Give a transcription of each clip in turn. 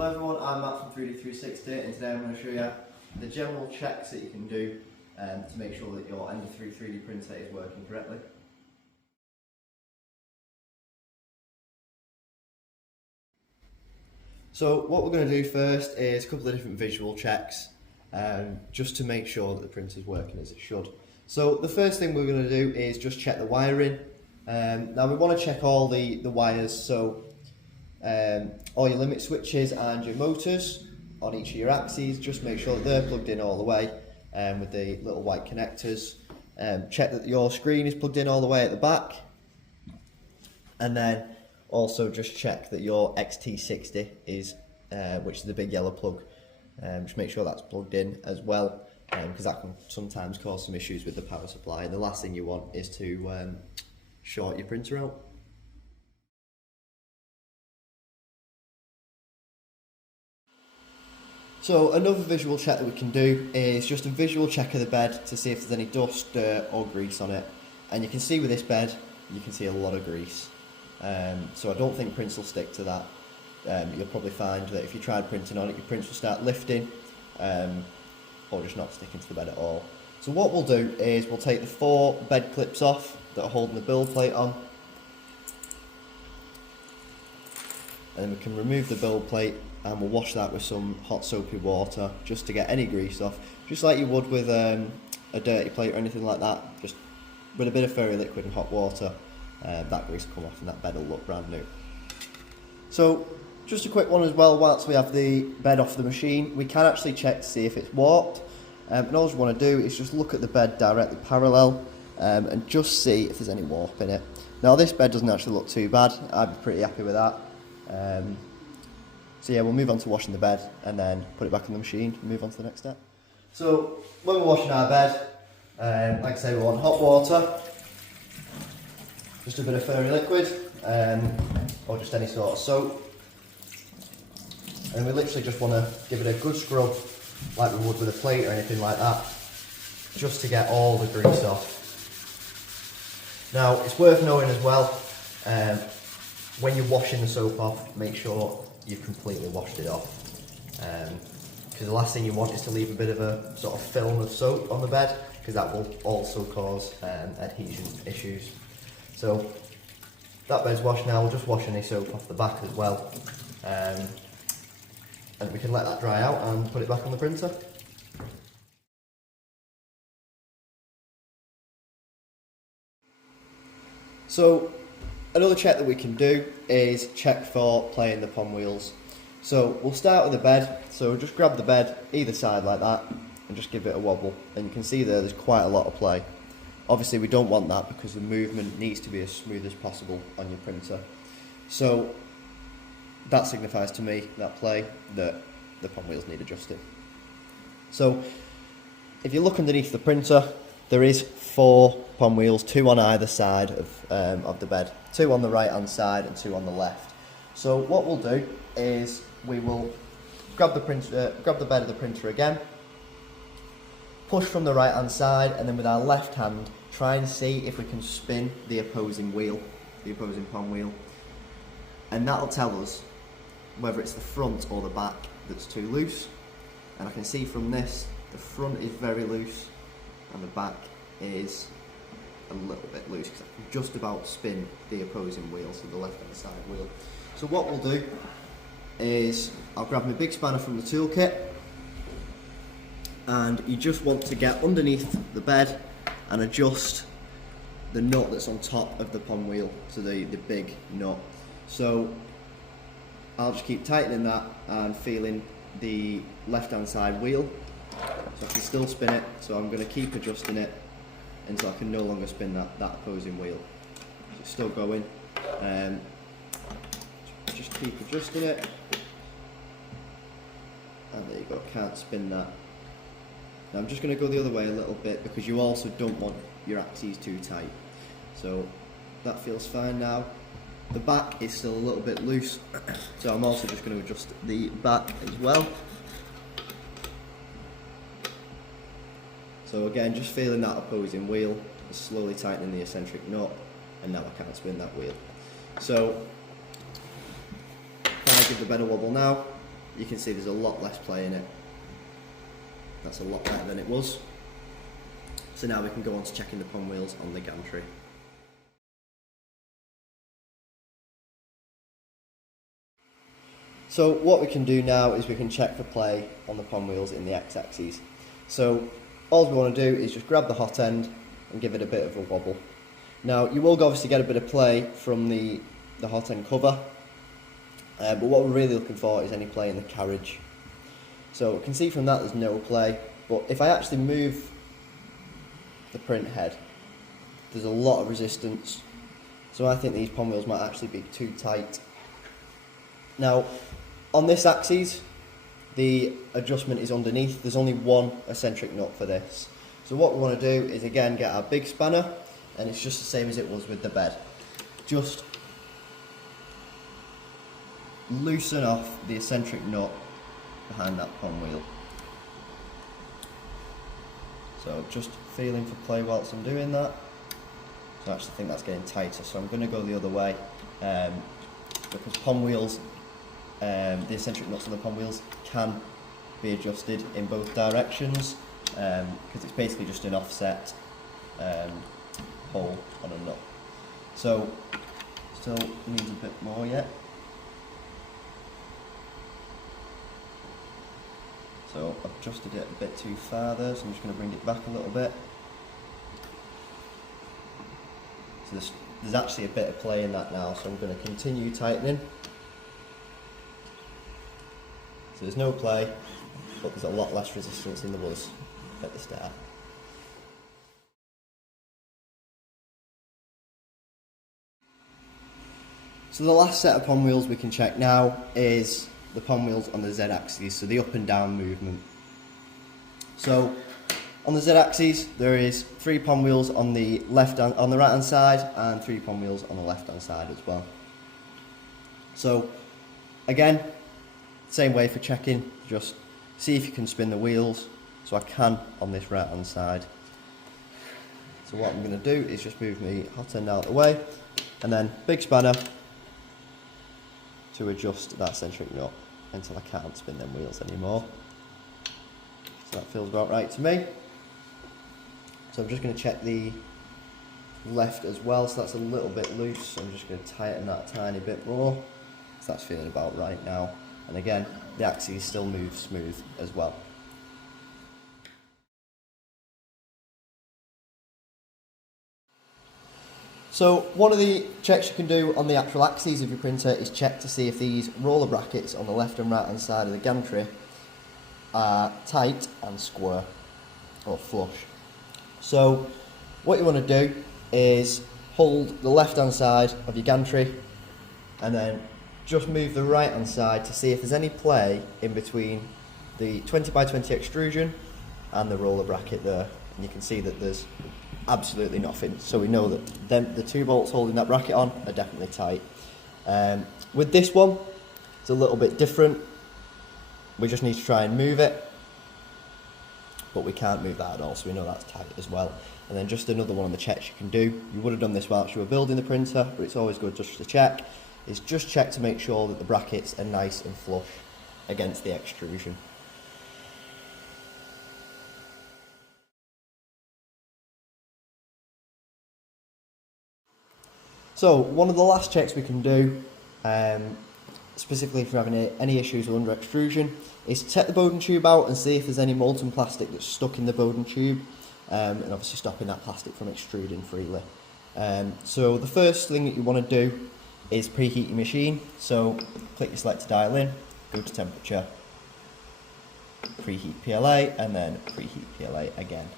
Hello everyone, I'm Matt from Creality 360 and today I'm going to show you the general checks that you can do to make sure that your Ender-3 3D printer is working correctly. So what we're going to do first is a couple of different visual checks just to make sure that the printer is working as it should. So the first thing we're going to do is just check the wiring. Now we want to check all the wires, so all your limit switches and your motors on each of your axes, just make sure that they're plugged in all the way with the little white connectors. Check that your screen is plugged in all the way at the back, and then also just check that your XT60 is, which is the big yellow plug, just make sure that's plugged in as well, because that can sometimes cause some issues with the power supply, and the last thing you want is to short your printer out. So another visual check that we can do is just a visual check of the bed to see if there's any dust, dirt or grease on it. And you can see with this bed, you can see a lot of grease. So I don't think prints will stick to that. You'll probably find that if you tried printing on it, your prints will start lifting or just not sticking to the bed at all. So what we'll do is we'll take the 4 bed clips off that are holding the build plate on. And then we can remove the build plate and we'll wash that with some hot soapy water just to get any grease off, just like you would with a dirty plate or anything like that. Just with a bit of fairy liquid and hot water, that grease will come off and that bed will look brand new. So just a quick one as well, whilst we have the bed off the machine, we can actually check to see if it's warped, and all you want to do is just look at the bed directly parallel and just see if there's any warp in it. Now this bed doesn't actually look too bad, I'd be pretty happy with that. So yeah, we'll move on to washing the bed and then put it back on the machine and move on to the next step. So when we're washing our bed, like I say, we want hot water, just a bit of fairy liquid, or just any sort of soap. And we literally just want to give it a good scrub like we would with a plate or anything like that, just to get all the grease off. Now it's worth knowing as well, when you're washing the soap off, make sure you've completely washed it off, because the last thing you want is to leave a bit of a sort of film of soap on the bed, because that will also cause adhesion issues. So that bed's washed now, we'll just wash any soap off the back as well, and we can let that dry out and put it back on the printer. So another check that we can do is check for playing the pom wheels. So we'll start with the bed, so just grab the bed either side like that and just give it a wobble, and you can see there's quite a lot of play. Obviously we don't want that because the movement needs to be as smooth as possible on your printer. So that signifies to me, that play, that the pom wheels need adjusting. So if you look underneath the printer, there is 4 pom wheels, 2 on either side of the bed, 2 on the right hand side and 2 on the left. So what we'll do is we will grab the bed of the printer again, push from the right hand side, and then with our left hand try and see if we can spin the opposing wheel, the opposing pom wheel, and that'll tell us whether it's the front or the back that's too loose. And I can see from this, the front is very loose and the back is a little bit loose, because I can just about spin the opposing wheel, so the left hand side wheel. So what we'll do is I'll grab my big spanner from the toolkit, and you just want to get underneath the bed and adjust the nut that's on top of the pom wheel, so the big nut. So I'll just keep tightening that and feeling the left hand side wheel, so I can still spin it, so I'm going to keep adjusting it until I can no longer spin that opposing wheel. So it's still going, just keep adjusting it, and there you go, can't spin that. Now I'm just going to go the other way a little bit, because you also don't want your axes too tight. So that feels fine now. The back is still a little bit loose, so I'm also just going to adjust the back as well. So again, just feeling that opposing wheel, slowly tightening the eccentric nut, and now I can't spin that wheel. So if I give the bed a wobble now, you can see there's a lot less play in it. That's a lot better than it was. So now we can go on to checking the pon wheels on the gantry. So what we can do now is we can check for play on the pon wheels in the x-axis. So all we want to do is just grab the hot end and give it a bit of a wobble. Now you will obviously get a bit of play from the hot end cover, but what we're really looking for is any play in the carriage. So we can see from that there's no play, but if I actually move the print head, there's a lot of resistance. So I think these pon wheels might actually be too tight. Now, on this axis, the adjustment is underneath. There's only one eccentric nut for this. So what we want to do is again get our big spanner, and it's just the same as it was with the bed. Just loosen off the eccentric nut behind that pon wheel. So just feeling for play whilst I'm doing that. So I actually think that's getting tighter, so I'm going to go the other way, because pon wheels, the eccentric nuts on the pon wheels can be adjusted in both directions, because it's basically just an offset hole on a nut. So still needs a bit more yet. So I've adjusted it a bit too far there, so I'm just going to bring it back a little bit. So there's actually a bit of play in that now, so I'm going to continue tightening. So there's no play, but there's a lot less resistance than there was at the start. So the last set of pon wheels we can check now is the pon wheels on the z-axis, so the up and down movement. So on the z-axis there is 3 pon wheels on the right hand side and 3 pon wheels on the left hand side as well. So again, same way for checking, just see if you can spin the wheels. So I can on this right hand side. So what I'm going to do is just move my hot end out of the way, and then big spanner to adjust that eccentric nut until I can't spin them wheels anymore. So that feels about right to me. So I'm just going to check the left as well, so that's a little bit loose, so I'm just going to tighten that a tiny bit more. So that's feeling about right now. And again, the axis still moves smooth as well. So one of the checks you can do on the actual axes of your printer is check to see if these roller brackets on the left and right hand side of the gantry are tight and square or flush. So what you want to do is hold the left hand side of your gantry and then just move the right hand side to see if there's any play in between the 20x20 extrusion and the roller bracket there, and you can see that there's absolutely nothing. So we know that the 2 bolts holding that bracket on are definitely tight. With this one, it's a little bit different. We just need to try and move it, but we can't move that at all, so we know that's tight as well. And then just another one on the checks you can do. You would have done this whilst you were building the printer, but it's always good just to check, is just check to make sure that the brackets are nice and flush against the extrusion. So one of the last checks we can do, specifically if you're having any issues with under extrusion, is to take the Bowden tube out and see if there's any molten plastic that's stuck in the Bowden tube, and obviously stopping that plastic from extruding freely. So the first thing that you want to do is preheat your machine. So click your selector dial in, go to temperature, preheat PLA, and then preheat PLA again.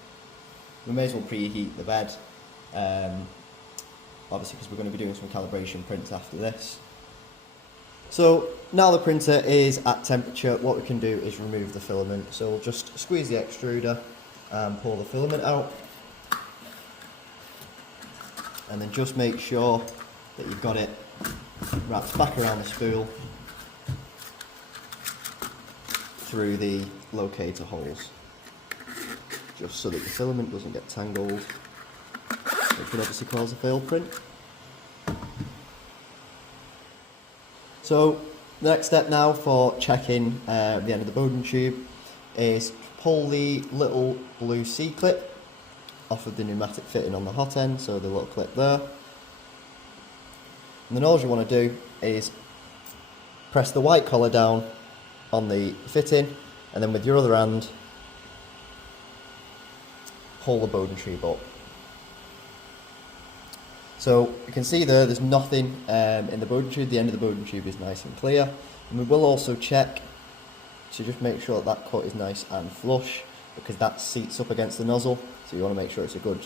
We may as well preheat the bed, obviously because we're going to be doing some calibration prints after this. So now the printer is at temperature, what we can do is remove the filament. So we'll just squeeze the extruder and pull the filament out, and then just make sure that you've got it wrapped back around the spool through the locator holes, just so that the filament doesn't get tangled, which would obviously cause a failed print. So The next step now for checking the end of the Bowden tube is pull the little blue C-clip off of the pneumatic fitting on the hot end, so the little clip there. And then all you want to do is press the white collar down on the fitting, and then with your other hand pull the Bowden tube up. So you can see there's nothing in the Bowden tube. The end of the Bowden tube is nice and clear. And we will also check to just make sure that cut is nice and flush, because that seats up against the nozzle. So you want to make sure it's a good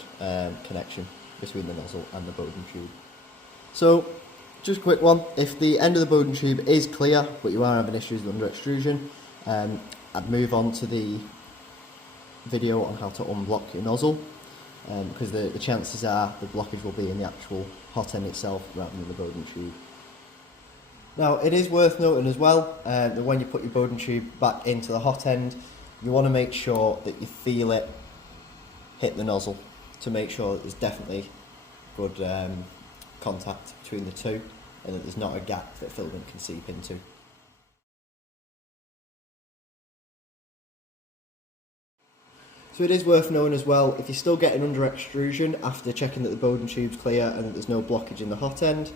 connection between the nozzle and the Bowden tube. So just a quick one, if the end of the Bowden tube is clear but you are having issues with under extrusion, I'd move on to the video on how to unblock your nozzle. Because the chances are the blockage will be in the actual hot end itself rather than the Bowden tube. Now it is worth noting as well that when you put your Bowden tube back into the hot end, you want to make sure that you feel it hit the nozzle to make sure that there's definitely good contact between the two and that there's not a gap that filament can seep into. So it is worth knowing as well, if you're still getting under extrusion after checking that the Bowden tube's clear and that there's no blockage in the hot end,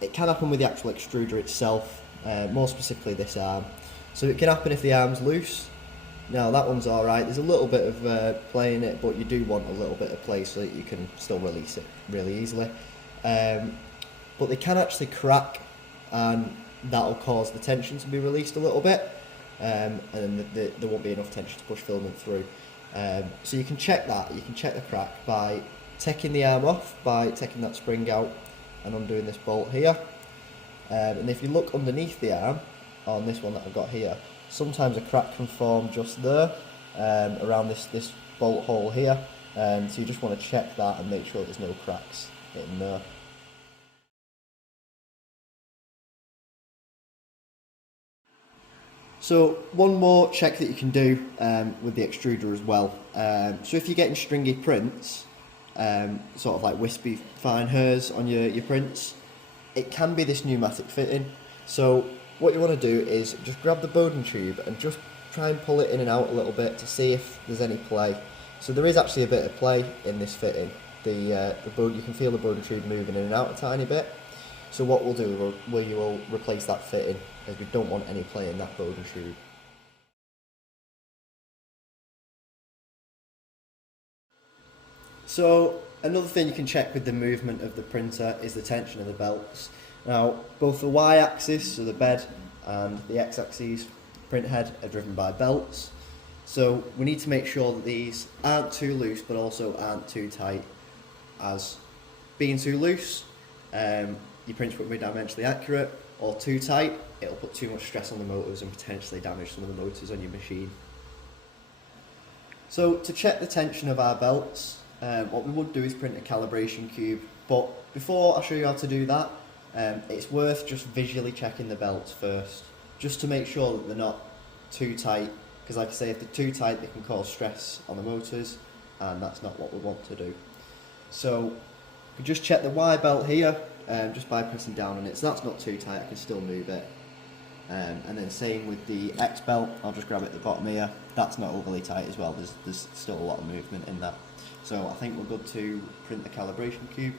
it can happen with the actual extruder itself, more specifically this arm. So it can happen if the arm's loose. Now that one's alright, there's a little bit of play in it, but you do want a little bit of play so that you can still release it really easily. But they can actually crack, and that'll cause the tension to be released a little bit. And then there won't be enough tension to push filament through. So you can check that, you can check the crack by taking the arm off, by taking that spring out and undoing this bolt here. And if you look underneath the arm, on this one that I've got here, sometimes a crack can form just there, around this bolt hole here. So you just want to check that and make sure there's no cracks in there. So one more check that you can do with the extruder as well. So if you're getting stringy prints, sort of like wispy fine hairs on your prints, it can be this pneumatic fitting. So what you want to do is just grab the Bowden tube and just try and pull it in and out a little bit to see if there's any play. So there is actually a bit of play in this fitting. You can feel the Bowden tube moving in and out a tiny bit. So what we'll do, we will replace that fitting, as we don't want any play in that Bowden tube. So another thing you can check with the movement of the printer is the tension of the belts. Now both the y-axis, so the bed, and the x-axis print head are driven by belts. So we need to make sure that these aren't too loose but also aren't too tight, as being too loose, your prints won't be dimensionally accurate, or too tight, it'll put too much stress on the motors and potentially damage some of the motors on your machine. So to check the tension of our belts, what we would do is print a calibration cube, but before I show you how to do that, it's worth just visually checking the belts first, just to make sure that they're not too tight, because like I say, if they're too tight they can cause stress on the motors, and that's not what we want to do. So we just check the Y belt here, just by pressing down on it, so that's not too tight, I can still move it. And then same with the X belt, I'll just grab it at the bottom here, that's not overly tight as well, there's still a lot of movement in that. So I think we're good to print the calibration cube.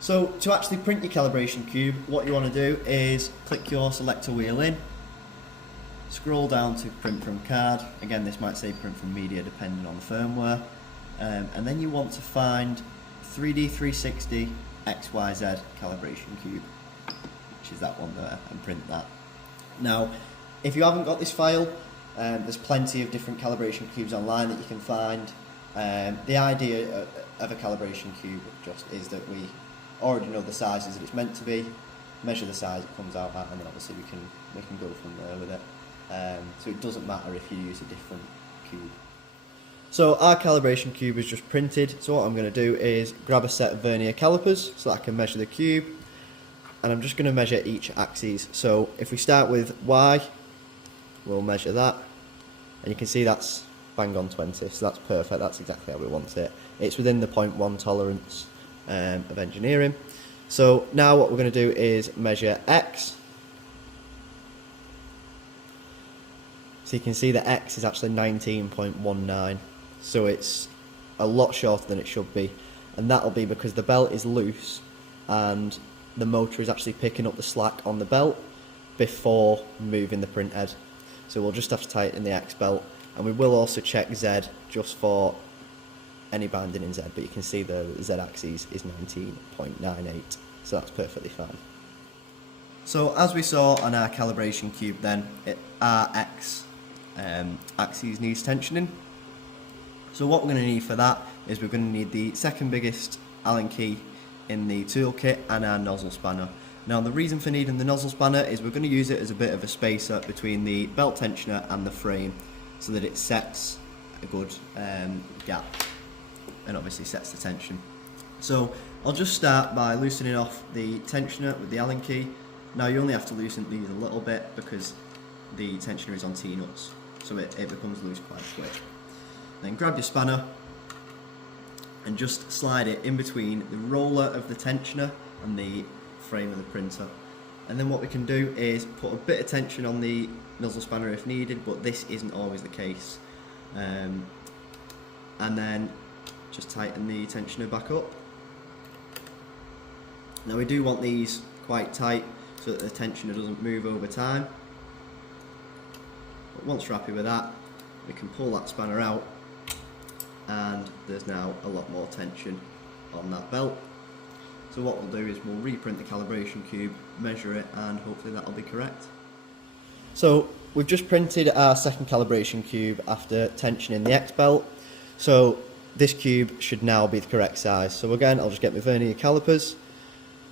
So to actually print your calibration cube, what you want to do is click your selector wheel in, scroll down to print from card, again this might say print from media depending on the firmware, and then you want to find 3D360 XYZ calibration cube, which is that one there, and print that. Now if you haven't got this file, there's plenty of different calibration cubes online that you can find. The idea of a calibration cube just is that we already know the sizes that it's meant to be, measure the size it comes out at, and then obviously we can go from there with it. So it doesn't matter if you use a different cube. So our calibration cube is just printed, so what I'm going to do is grab a set of vernier calipers so that I can measure the cube, and I'm just going to measure each axis. So if we start with Y, we'll measure that, and you can see that's bang on 20, so that's perfect, that's exactly how we want it. It's within the 0.1 tolerance of engineering. So now what we're going to do is measure X, So you can see that X is actually 19.19, so it's a lot shorter than it should be, and that'll be because the belt is loose and the motor is actually picking up the slack on the belt before moving the print head. So we'll just have to tighten the X belt, and we will also check Z just for any binding in Z, but you can see the Z axis is 19.98, so that's perfectly fine. So as we saw on our calibration cube then, our X axis needs tensioning. So what we're going to need for that is we're going to need the second biggest Allen key in the toolkit and our nozzle spanner. Now the reason for needing the nozzle spanner is we're going to use it as a bit of a spacer between the belt tensioner and the frame, so that it sets a good gap and obviously sets the tension. So I'll just start by loosening off the tensioner with the Allen key. Now you only have to loosen these a little bit because the tensioner is on T-nuts, so it becomes loose quite quick. Then grab your spanner and just slide it in between the roller of the tensioner and the frame of the printer. And then what we can do is put a bit of tension on the nozzle spanner if needed, but this isn't always the case. And then just tighten the tensioner back up. Now we do want these quite tight so that the tensioner doesn't move over time. But once we're happy with that, we can pull that spanner out, and there's now a lot more tension on that belt. So what we'll do is we'll reprint the calibration cube, measure it, and hopefully that'll be correct. So we've just printed our second calibration cube after tensioning the X belt. So this cube should now be the correct size. So again, I'll just get my vernier calipers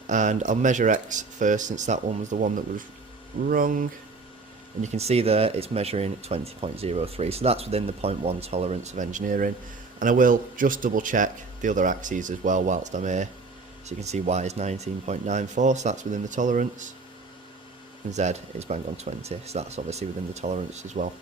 and I'll measure X first, since that one was the one that was wrong. And you can see there it's measuring 20.03, so that's within the 0.1 tolerance of engineering. And I will just double check the other axes as well whilst I'm here. So you can see Y is 19.94, so that's within the tolerance. And Z is bang on 20, so that's obviously within the tolerance as well.